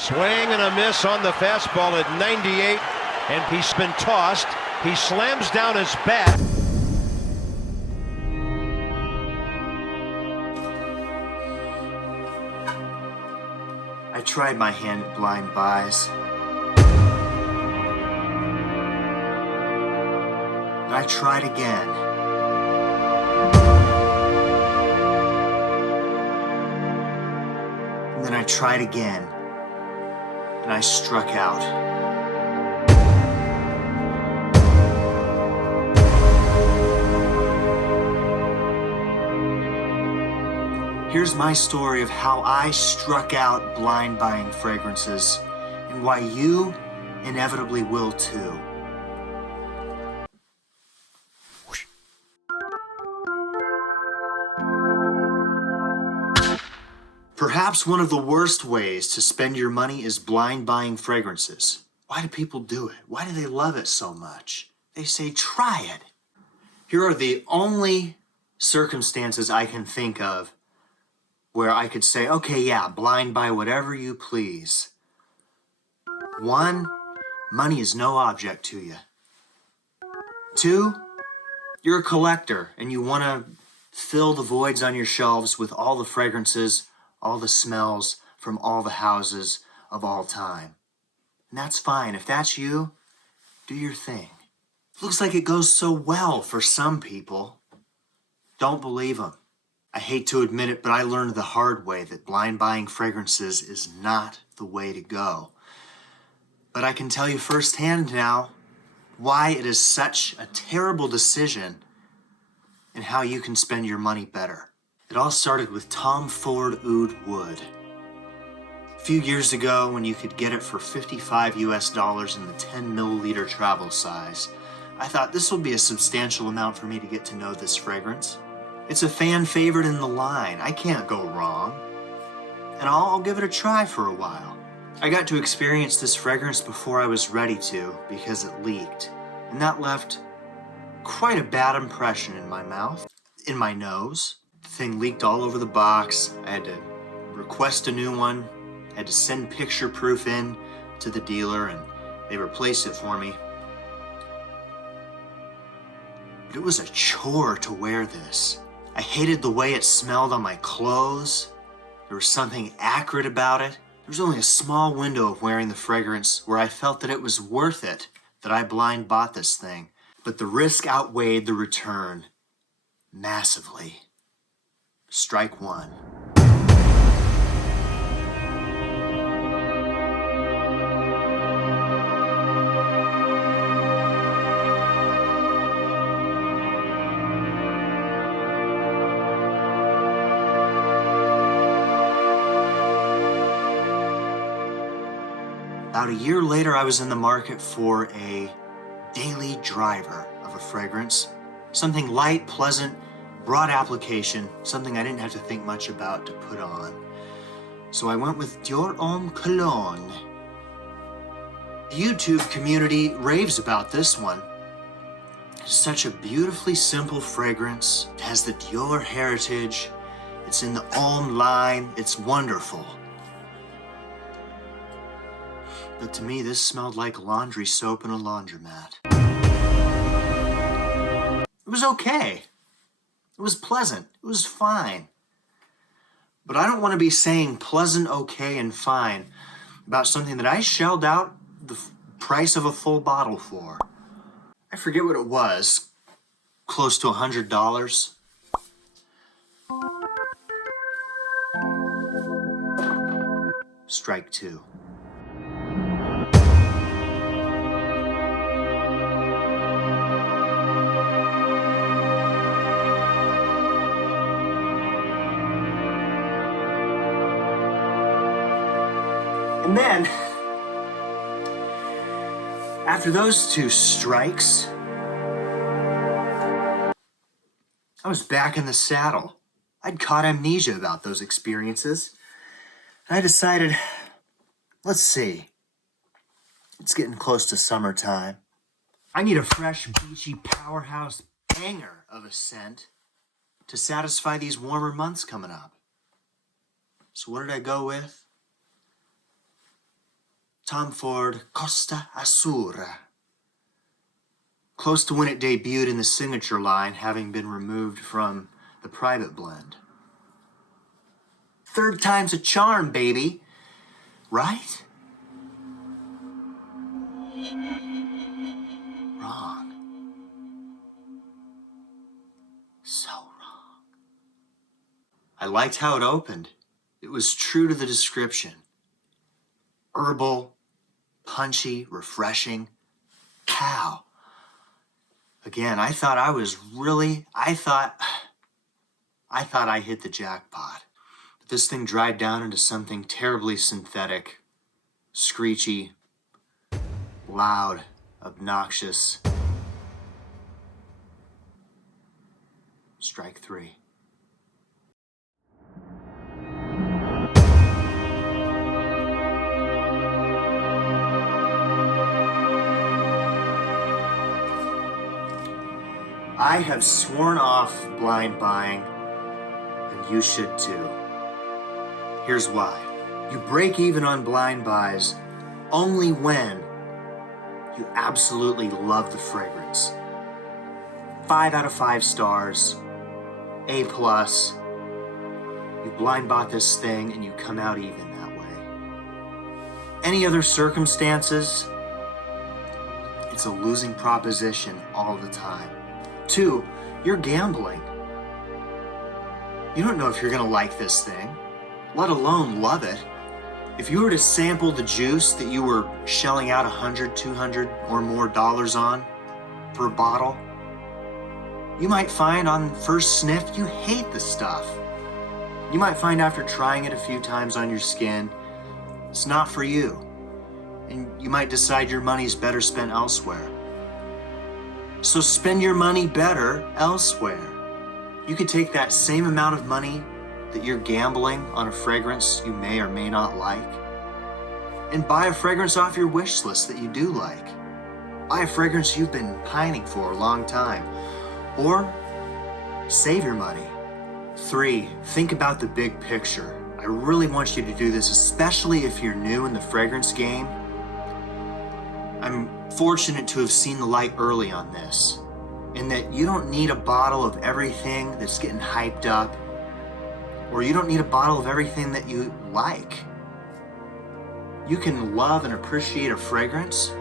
Swing and a miss on the fastball at 98, and he's been tossed. He slams down his bat. I tried my hand at blind buys. And I tried again. And then I tried again. And I struck out. Here's my story of how I struck out blind buying fragrances and why you inevitably will too. Perhaps one of the worst ways to spend your money is blind buying fragrances. Why do people do it? Why do they love it so much? They say, try it. Here are the only circumstances I can think of where I could say, okay, yeah, blind buy whatever you please. 1, money is no object to you. 2, you're a collector and you want to fill the voids on your shelves with all the fragrances, all the smells from all the houses of all time. And that's fine. If that's you, do your thing. Looks like it goes so well for some people. Don't believe them. I hate to admit it, but I learned the hard way that blind buying fragrances is not the way to go. But I can tell you firsthand now why it is such a terrible decision and how you can spend your money better. It all started with Tom Ford Oud Wood. A few years ago, when you could get it for $55 US in the 10 milliliter travel size, I thought this will be a substantial amount for me to get to know this fragrance. It's a fan favorite in the line. I can't go wrong. And I'll give it a try for a while. I got to experience this fragrance before I was ready to because it leaked. And that left quite a bad impression in my mouth, in my nose. The thing leaked all over the box. I had to request a new one. I had to send picture proof in to the dealer and they replaced it for me. But it was a chore to wear this. I hated the way it smelled on my clothes. There was something acrid about it. There was only a small window of wearing the fragrance where I felt that it was worth it that I blind bought this thing. But the risk outweighed the return massively. Strike one. About a year later, I was in the market for a daily driver of a fragrance. Something light, pleasant, broad application, something I didn't have to think much about to put on. So I went with Dior Homme Cologne. The YouTube community raves about this one. It's such a beautifully simple fragrance. It has the Dior heritage. It's in the Homme line. It's wonderful. But to me, this smelled like laundry soap in a laundromat. It was okay. It was pleasant. It was fine. But I don't want to be saying pleasant, okay, and fine about something that I shelled out the price of a full bottle for. I forget what it was. Close to $100. Strike two. And then, after those two strikes, I was back in the saddle. I'd caught amnesia about those experiences. And I decided, let's see. It's getting close to summertime. I need a fresh, beachy powerhouse banger of a scent to satisfy these warmer months coming up. So what did I go with? Tom Ford Costa Azzurra. Close to when it debuted in the signature line, having been removed from the private blend. Third time's a charm, baby. Right? Wrong. So wrong. I liked how it opened. It was true to the description. Herbal, punchy, refreshing. Cow. Again, I thought I hit the jackpot. But this thing dried down into something terribly synthetic, screechy, loud, obnoxious. Strike three. I have sworn off blind buying, and you should too. Here's why. You break even on blind buys only when you absolutely love the fragrance. 5 out of 5 stars, A+. You blind bought this thing and you come out even that way. Any other circumstances, it's a losing proposition all the time. 2, you're gambling. You don't know if you're gonna like this thing, let alone love it. If you were to sample the juice that you were shelling out $100, $200 or more on for a bottle, you might find on first sniff you hate the stuff. You might find after trying it a few times on your skin, it's not for you. And you might decide your money's better spent elsewhere. So spend your money better elsewhere. You could take that same amount of money that you're gambling on a fragrance you may or may not like and buy a fragrance off your wish list that you do like. Buy a fragrance you've been pining for a long time. Or save your money. 3, think about the big picture. I really want you to do this, especially if you're new in the fragrance game. I'm fortunate to have seen the light early on this, in that you don't need a bottle of everything that's getting hyped up, or you don't need a bottle of everything that you like. You can love and appreciate a fragrance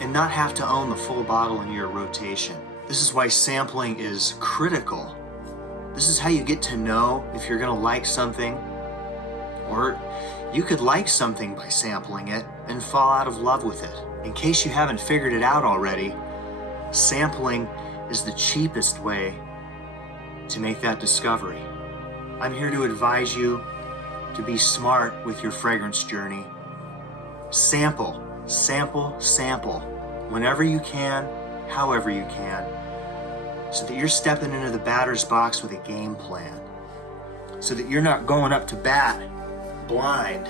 and not have to own the full bottle in your rotation. This is why sampling is critical. This is how you get to know if you're gonna like something, or you could like something by sampling it and fall out of love with it. In case you haven't figured it out already, sampling is the cheapest way to make that discovery. I'm here to advise you to be smart with your fragrance journey. Sample, sample, sample, whenever you can, however you can, so that you're stepping into the batter's box with a game plan, so that you're not going up to bat blind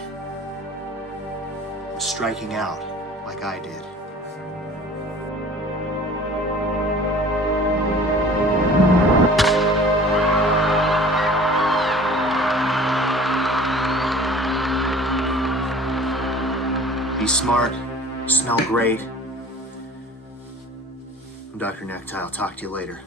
and striking out like I did. Be smart, smell great. I'm Dr. Necktie. I'll talk to you later.